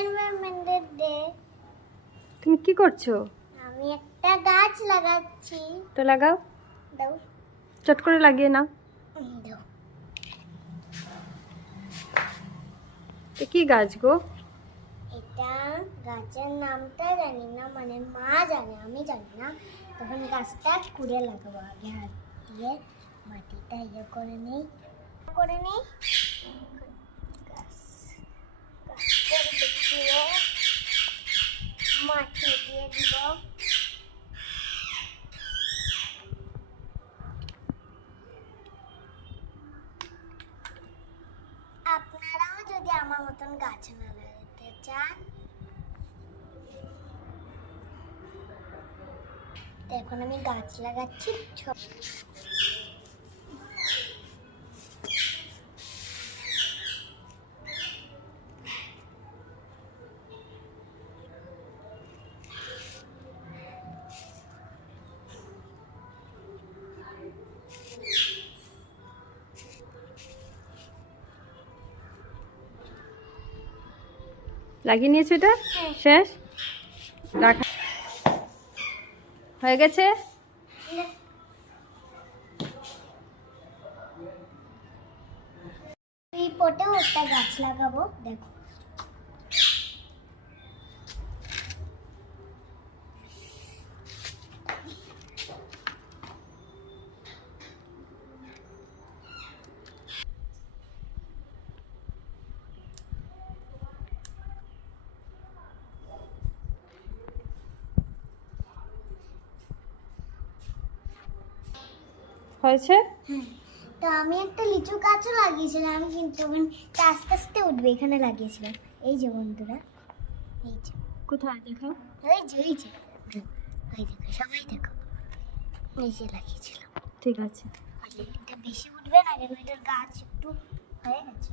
এনভায়রনমেন্টের day. তুমি কি করছো? আমি একটা গাছ লাগাচ্ছি। তো লাগাও, দাও। চট করে লাগিয়ে নাও। দাও। তো কি গাছ গো? এটা গাছের নামটা জানি না, মানে মা জানে, আমি জানি না। তখন গাছটা কুড়ে লাগাবো, আগে হাত দিয়ে মাটিটা করে নেই গাছের দেখিয়ে মাটি দিয়ে দিব। আপনারাও যদি আমার মতন গাছ লাগাতে চান, এখন আমি গাছ লাগাচ্ছি। লাগিয়ে নিয়েছো এটা? শেষ? রাখা হয়ে গেছে? এই পটেও একটা গাছ লাগাবো, দেখো। হয়েছে? তো আমি একটা লিচু গাছও লাগিয়েছিলাম, কিন্তু আস্তে আস্তে উঠবে, এখানে লাগিয়েছিলাম। এই যে বন্ধুরা, এই যে, কোথায় দেখাও? এই যে ওই দেখো, সবাই দেখো, এই যে লাগিয়েছিলাম। ঠিক আছে। এটা বেশি উঠবে না কেন, এটার গাছ একটু হয়ে গেছে।